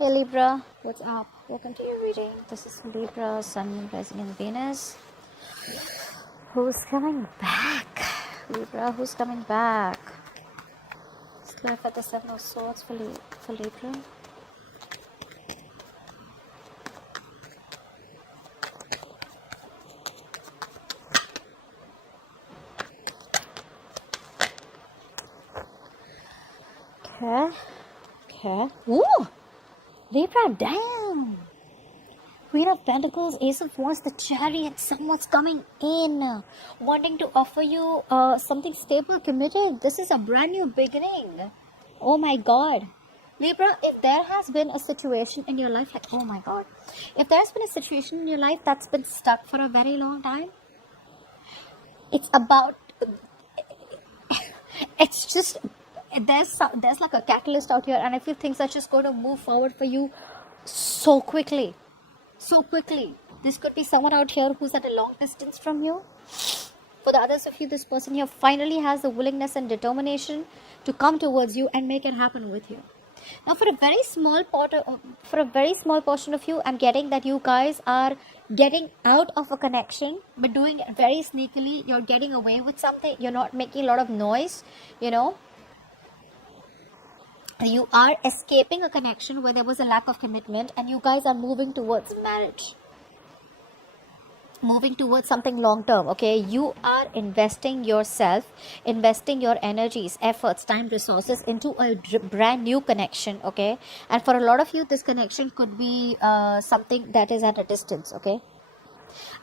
Hey Libra, what's up? Welcome to your reading. This is Libra, Sun, Moon, Rising, and Venus. Who's coming back? Libra, who's coming back? Let's clarify the Seven of Swords for Libra. Okay. Ooh! Libra, damn! Queen of Pentacles, Ace of Wands, the Chariot. Someone's coming in, wanting to offer you something stable, committed. This is a brand new beginning. Oh my God. Libra, if there has been a situation in your life, like, oh my God. If there's been a situation in your life that's been stuck for a very long time, it's about, it's just, there's like a catalyst out here, and I feel things are just going to move forward for you so quickly. So quickly. This could be someone out here who's at a long distance from you. For the others of you, this person here finally has the willingness and determination to come towards you and make it happen with you. Now, for a very small portion of you, I'm getting that you guys are getting out of a connection, but doing it very sneakily. You're getting away with something. You're not making a lot of noise, you know. You are escaping a connection where there was a lack of commitment, and you guys are moving towards marriage, moving towards something long term. Okay, you are investing yourself, investing your energies, efforts, time, resources into a brand new connection. Okay, and for a lot of you, this connection could be something that is at a distance. Okay,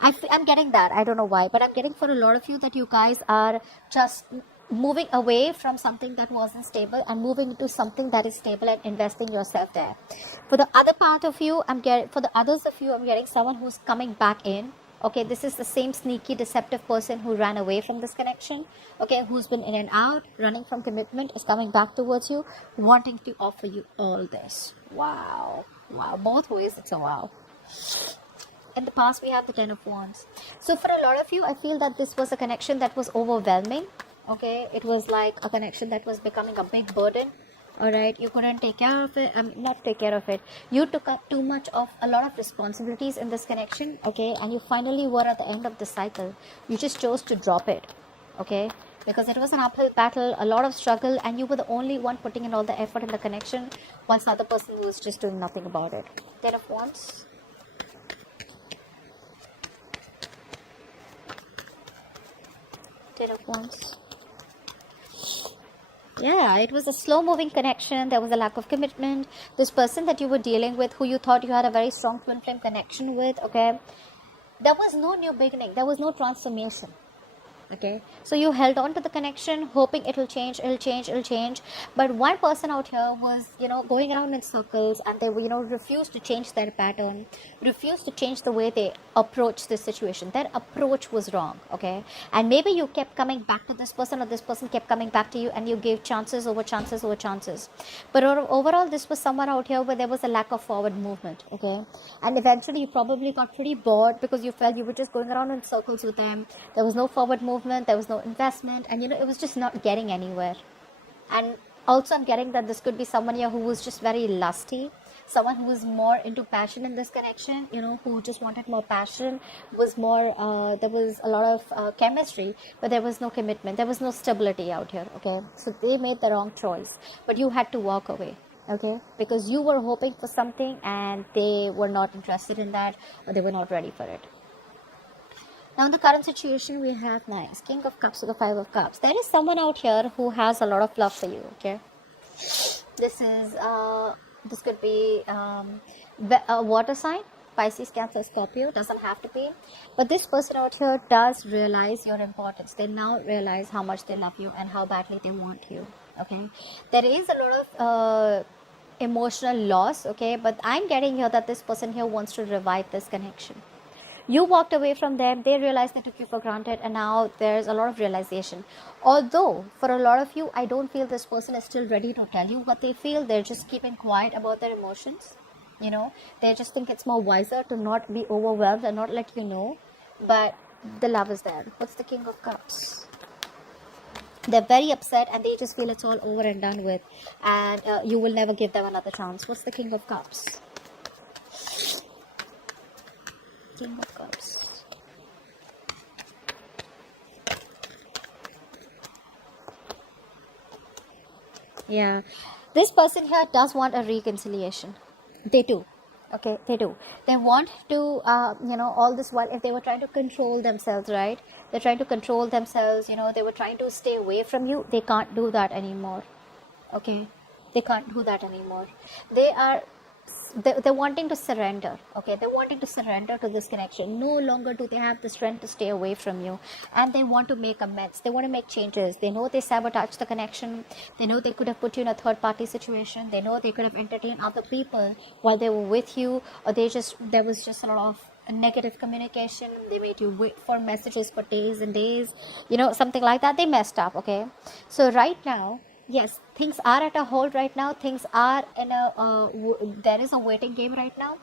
I'm getting that. I don't know why, but I'm getting for a lot of you that you guys are just moving away from something that wasn't stable and moving into something that is stable and investing yourself there. For the other part of you, I'm getting someone who's coming back in. Okay, this is the same sneaky, deceptive person who ran away from this connection. Okay, who's been in and out, running from commitment, is coming back towards you, wanting to offer you all this. Wow. Both ways, it's a wow. In the past, we have the Ten of Wands. So for a lot of you, I feel that this was a connection that was overwhelming. Okay, it was like a connection that was becoming a big burden. All right, you couldn't take care of it. Not take care of it. You took up too much of a lot of responsibilities in this connection. Okay, and you finally were at the end of the cycle. You just chose to drop it. Okay, because it was an uphill battle, a lot of struggle, and you were the only one putting in all the effort in the connection, whilst the other person was just doing nothing about it. Ten of Wands. Ten of Wands. Yeah, it was a slow moving connection. There was a lack of commitment. This person that you were dealing with, who you thought you had a very strong twin flame connection with, okay, there was no new beginning. There was no transformation. Okay, so you held on to the connection, hoping it'll change. But one person out here was, going around in circles, and they were, refused to change their pattern, refused to change the way they approach this situation. Their approach was wrong. Okay, and maybe you kept coming back to this person, or this person kept coming back to you, and you gave chances over chances over chances. But overall, this was someone out here where there was a lack of forward movement. Okay, and eventually you probably got pretty bored because you felt you were just going around in circles with them. There was no forward movement, there was no investment, and it was just not getting anywhere. And also, I'm getting that this could be someone here who was just very lusty, someone who was more into passion in this connection, who just wanted more passion, was more, there was a lot of chemistry, but there was no commitment, there was no stability out here. Okay, so they made the wrong choice, but you had to walk away. Okay, because you were hoping for something and they were not interested in that, or they were not ready for it. Now, in the current situation, we have nice King of Cups to the Five of Cups. There is someone out here who has a lot of love for you. Okay, this could be a water sign, Pisces, Cancer, Scorpio. Doesn't have to be, but this person out here does realize your importance. They now realize how much they love you and how badly they want you. Okay, there is a lot of emotional loss. Okay, but I'm getting here that this person here wants to revive this connection. You walked away from them, they realized they took you for granted, and now there's a lot of realization. Although, for a lot of you, I don't feel this person is still ready to tell you what they feel. They're just keeping quiet about their emotions. They just think it's more wiser to not be overwhelmed and not let you know. But the love is there. What's the King of Cups? They're very upset and they just feel it's all over and done with, and you will never give them another chance. What's the King of Cups? King of Cups. Yeah, this person here does want a reconciliation. They do. Okay, they do. They want to, all this while, if they were trying to control themselves, right? They're trying to control themselves, they were trying to stay away from you. They can't do that anymore. Okay, they can't do that anymore. They're wanting to surrender. Okay, they're wanting to surrender to this connection. No longer do they have the strength to stay away from you, and they want to make amends. They want to make changes. They know they sabotaged the connection. They know they could have put you in a third party situation. They know they could have entertained other people while they were with you, or there was just a lot of negative communication. They made you wait for messages for days and days, something like that. They messed up. Okay, so right now, yes, things are at a hold right now. Things are in there is a waiting game right now.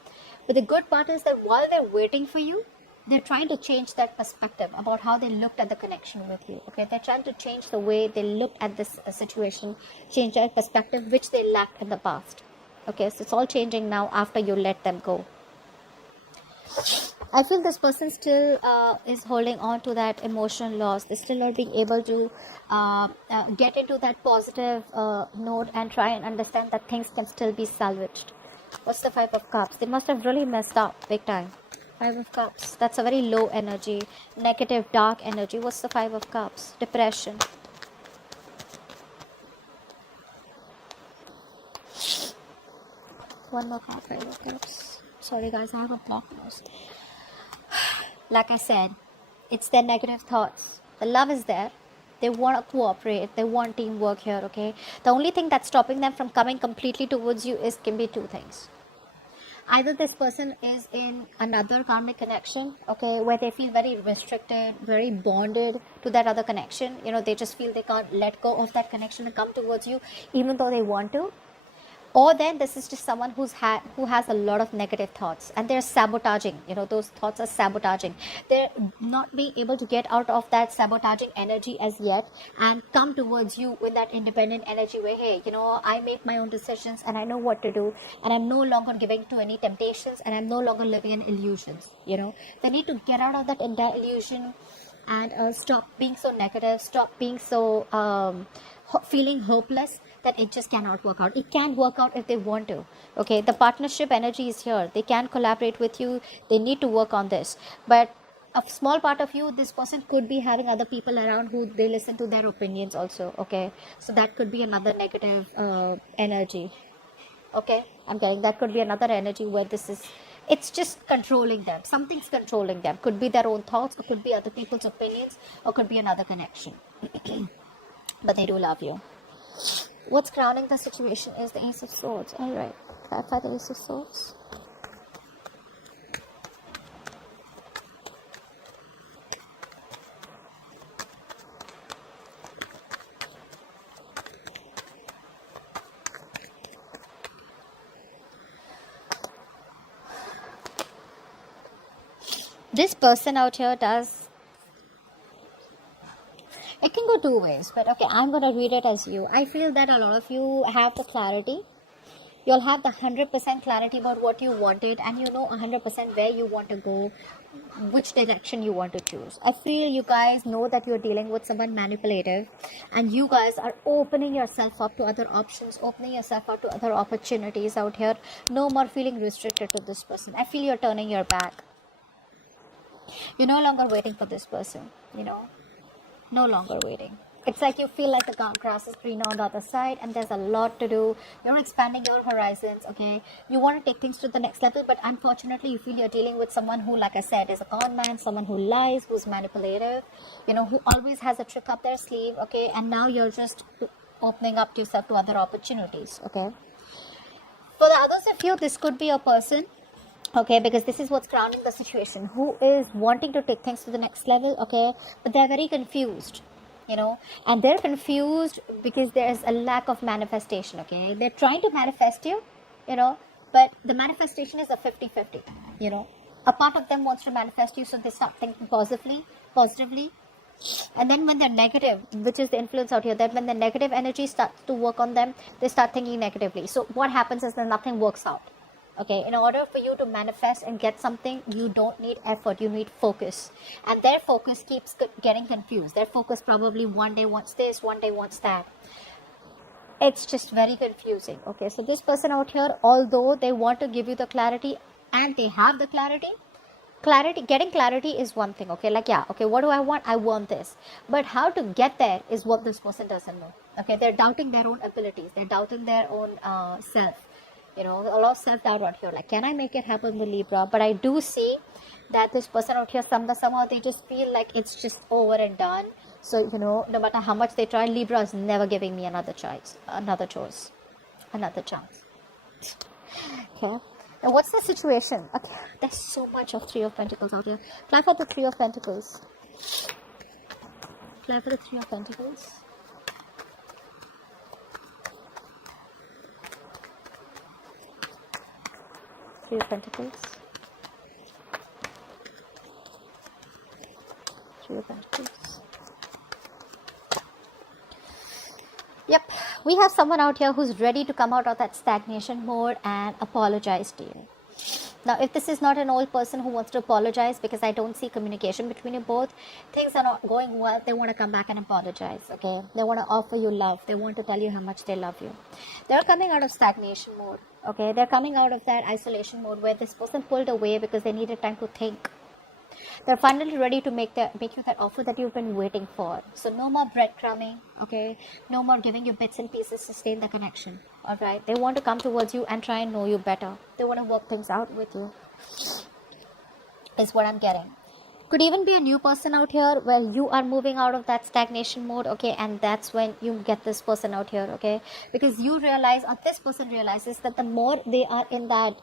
But the good part is that while they're waiting for you, they're trying to change that perspective about how they looked at the connection with you. Okay, they're trying to change the way they looked at this situation, change that perspective which they lacked in the past. Okay, so it's all changing now after you let them go. I feel this person still is holding on to that emotional loss. They're still not being able to get into that positive note and try and understand that things can still be salvaged. What's the Five of Cups? They must have really messed up big time. Five of Cups. That's a very low energy, negative, dark energy. What's the Five of Cups? Depression. One more card. Five of Cups. Sorry guys, I have a blocked nose. Like I said, it's their negative thoughts. The love is there. They want to cooperate. They want teamwork here, okay? The only thing that's stopping them from coming completely towards you can be two things. Either this person is in another karmic connection, okay, where they feel very restricted, very bonded to that other connection. They just feel they can't let go of that connection and come towards you, even though they want to. Or then this is just someone who has a lot of negative thoughts and they're sabotaging. Those thoughts are sabotaging. They're not being able to get out of that sabotaging energy as yet and come towards you with that independent energy where, hey, I make my own decisions and I know what to do, and I'm no longer giving to any temptations, and I'm no longer living in illusions. They need to get out of that entire illusion and stop being so negative, stop being so feeling hopeless that it just cannot work out. It can work out if they want to. Okay, the partnership energy is here. They can collaborate with you. They need to work on this. But a small part of you, this person could be having other people around who they listen to their opinions also. Okay, so that could be another negative energy. Okay, I'm getting that could be another energy where it's just controlling them. Something's controlling them. Could be their own thoughts, or could be other people's opinions, or could be another connection. But they do love you. What's crowning the situation is the Ace of Swords. Alright, clarify the Ace of Swords. This person out here does. It can go two ways, but okay, I'm going to read it as you. I feel that a lot of you have the clarity. You'll have the 100% clarity about what you wanted, and 100% where you want to go, which direction you want to choose. I feel you guys know that you're dealing with someone manipulative, and you guys are opening yourself up to other options, opening yourself up to other opportunities out here. No more feeling restricted to this person. I feel you're turning your back. You're no longer waiting for this person, no longer waiting. It's like you feel like the grass is greener on the other side, and there's a lot to do. You're expanding your horizons, okay? You want to take things to the next level, but unfortunately you feel you're dealing with someone who, like I said, is a con man, someone who lies, who's manipulative, who always has a trick up their sleeve, okay? And now you're just opening up yourself to other opportunities, okay? For the others of you, this could be a person, okay, because this is what's crowning the situation, who is wanting to take things to the next level, okay, but they're very confused, and they're confused because there's a lack of manifestation, okay? They're trying to manifest you, but the manifestation is a 50-50, a part of them wants to manifest you, so they start thinking positively, And then when they're negative, which is the influence out here, that when the negative energy starts to work on them, they start thinking negatively. So what happens is that nothing works out. Okay, in order for you to manifest and get something, you don't need effort, you need focus. And their focus keeps getting confused. Their focus probably one day wants this, one day wants that. It's just very confusing. Okay, so this person out here, although they want to give you the clarity and they have the clarity, getting clarity is one thing. Okay, like, yeah, okay, what do I want? I want this. But how to get there is what this person doesn't know. Okay, they're doubting their own abilities, they're doubting their own self. You know, a lot of self-doubt out here, like, can I make it happen with Libra? But I do see that this person out here, somehow they just feel like it's just over and done. So, you know, no matter how much they try, Libra is never giving me another chance. Okay. Now, what's the situation? Okay, there's so much of Three of Pentacles out here. Apply for the Three of Pentacles. Apply for the Three of Pentacles. Three of Pentacles. Three of Pentacles. Yep, we have someone out here who's ready to come out of that stagnation mode and apologize to you. Now, if this is not an old person who wants to apologize, because I don't see communication between you both, things are not going well, they want to come back and apologize, okay? They want to offer you love. They want to tell you how much they love you. They're coming out of stagnation mode, okay? They're coming out of that isolation mode where this person pulled away because they needed time to think. They're finally ready to make you that offer that you've been waiting for. So no more breadcrumbing, okay? No more giving you bits and pieces to sustain the connection, all right? They want to come towards you and try and know you better. They want to work things out with you, is what I'm getting. Could even be a new person out here where you are moving out of that stagnation mode, okay? And that's when you get this person out here, okay? Because you realize, or this person realizes, that the more they are in that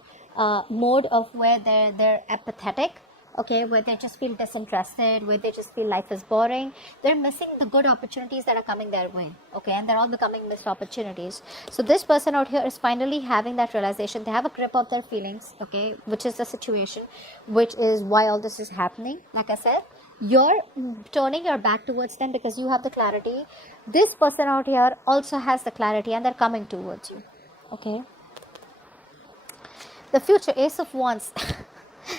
mode of where they're apathetic, okay, where they just feel disinterested, where they just feel life is boring, they're missing the good opportunities that are coming their way, okay, and they're all becoming missed opportunities. So this person out here is finally having that realization. They have a grip of their feelings, okay, which is the situation, which is why all this is happening. Like I said, you're turning your back towards them because you have the clarity. This person out here also has the clarity and they're coming towards you, okay. The future, Ace of Wands.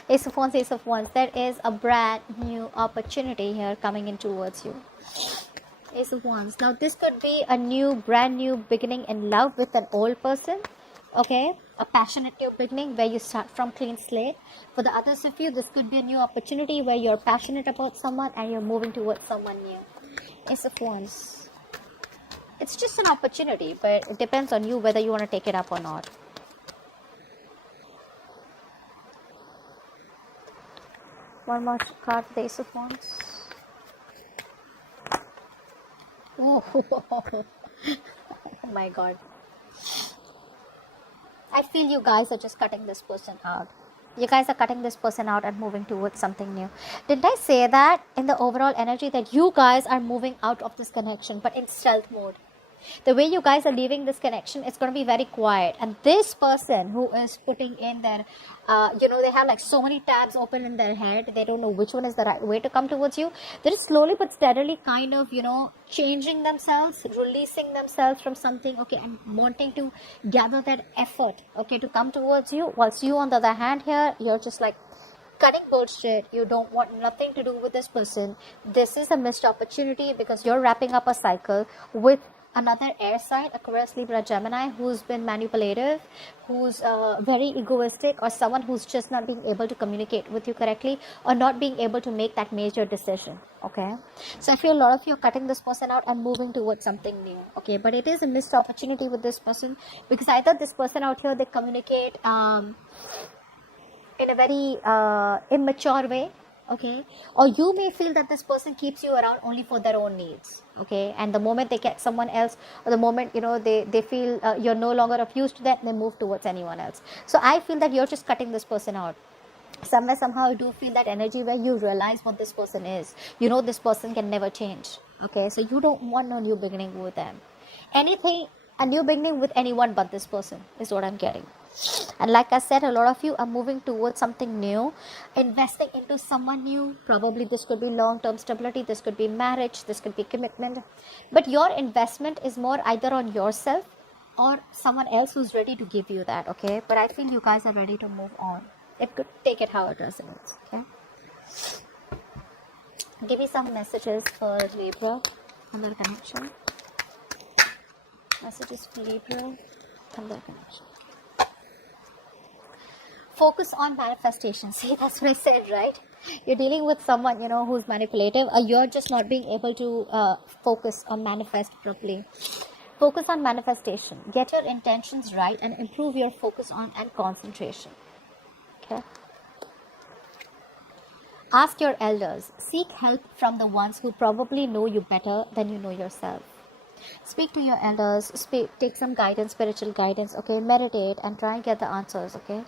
Ace of Wands, Ace of Wands. There is a brand new opportunity here coming in towards you. Ace of Wands. Now, this could be a brand new beginning in love with an old person. Okay, a passionate new beginning where you start from clean slate. For the others of you, this could be a new opportunity where you're passionate about someone and you're moving towards someone new. Ace of Wands. It's just an opportunity, but it depends on you whether you want to take it up or not. One more card for the Ace of Wands. Oh, oh my God. I feel you guys are just cutting this person out. You guys are cutting this person out and moving towards something new. Didn't I say that in the overall energy that you guys are moving out of this connection, but in stealth mode? The way you guys are leaving this connection, it's going to be very quiet. And this person who is putting in their, they have like so many tabs open in their head. They don't know which one is the right way to come towards you. They're slowly but steadily kind of, changing themselves, releasing themselves from something, okay, and wanting to gather that effort, okay, to come towards you. Whilst you, on the other hand here, you're just like cutting bullshit. You don't want nothing to do with this person. This is a missed opportunity because you're wrapping up a cycle with another air sign, Aquarius, Libra, Gemini, who's been manipulative, who's very egoistic, or someone who's just not being able to communicate with you correctly or not being able to make that major decision, okay? So I feel a lot of you are cutting this person out and moving towards something new, okay? But it is a missed opportunity with this person because either this person out here, they communicate in a very immature way, okay, or you may feel that this person keeps you around only for their own needs, okay, and the moment they get someone else, or the moment they feel you're no longer of use to them, they move towards anyone else. So I feel that you're just cutting this person out. Somehow I do feel that energy where you realize what this person is. This person can never change, okay, so you don't want no new beginning with them. A new beginning with anyone but this person is what I'm getting. And like I said, a lot of you are moving towards something new, investing into someone new. Probably this could be long-term stability, this could be marriage, this could be commitment. But your investment is more either on yourself or someone else who's ready to give you that, okay? But I feel you guys are ready to move on. It could take it how it resonates, okay? Give me some messages for Libra on their connection. Messages for Libra on their connection. Focus on manifestation. See, that's what I said, right? You're dealing with someone, who's manipulative, or you're just not being able to focus or manifest properly. Focus on manifestation. Get your intentions right and improve your focus on and concentration. Okay. Ask your elders. Seek help from the ones who probably know you better than you know yourself. Speak to your elders. Take some guidance, spiritual guidance. Okay. Meditate and try and get the answers. Okay.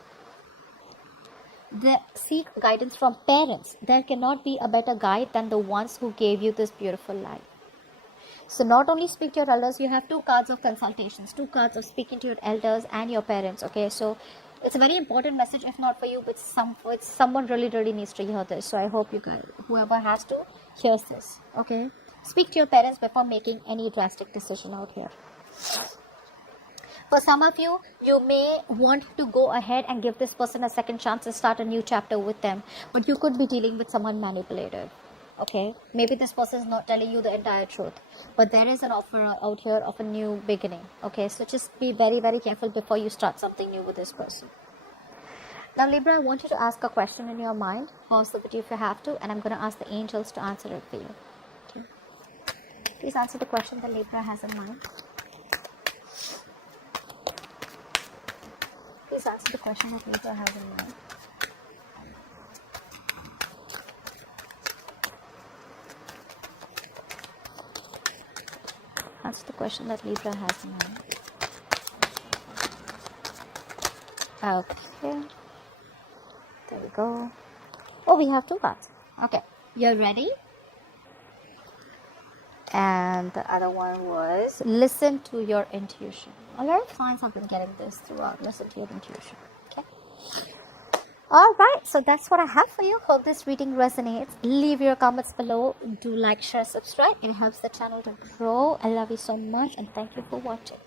Seek guidance from parents. There cannot be a better guide than the ones who gave you this beautiful life. So not only speak to your elders, you have 2 cards of consultations, 2 cards of speaking to your elders and your parents. Okay, so it's a very important message. If not for you, but someone really needs to hear this. So I hope you guys, whoever has to, hears this. Okay, speak to your parents before making any drastic decision out here. For some of you, you may want to go ahead and give this person a second chance and start a new chapter with them, but you could be dealing with someone manipulative. Okay, maybe this person is not telling you the entire truth, but there is an offer out here of a new beginning. Okay, so just be very careful before you start something new with this person. Now Libra, I want you to ask a question in your mind. Pause the video if you have to, and I'm going to ask the angels to answer it for you. Okay, please answer the question that Libra has in mind. Please answer the question that Libra has in mind. Answer the question that Libra has in mind. Okay. There we go. Oh, we have 2 cards. Okay. You're ready? And the other one was listen to your intuition. A lot of clients have been getting this throughout. Listen to your intuition. Okay. Alright, so that's what I have for you. Hope this reading resonates. Leave your comments below. Do like, share, subscribe. It helps the channel to grow. I love you so much and thank you for watching.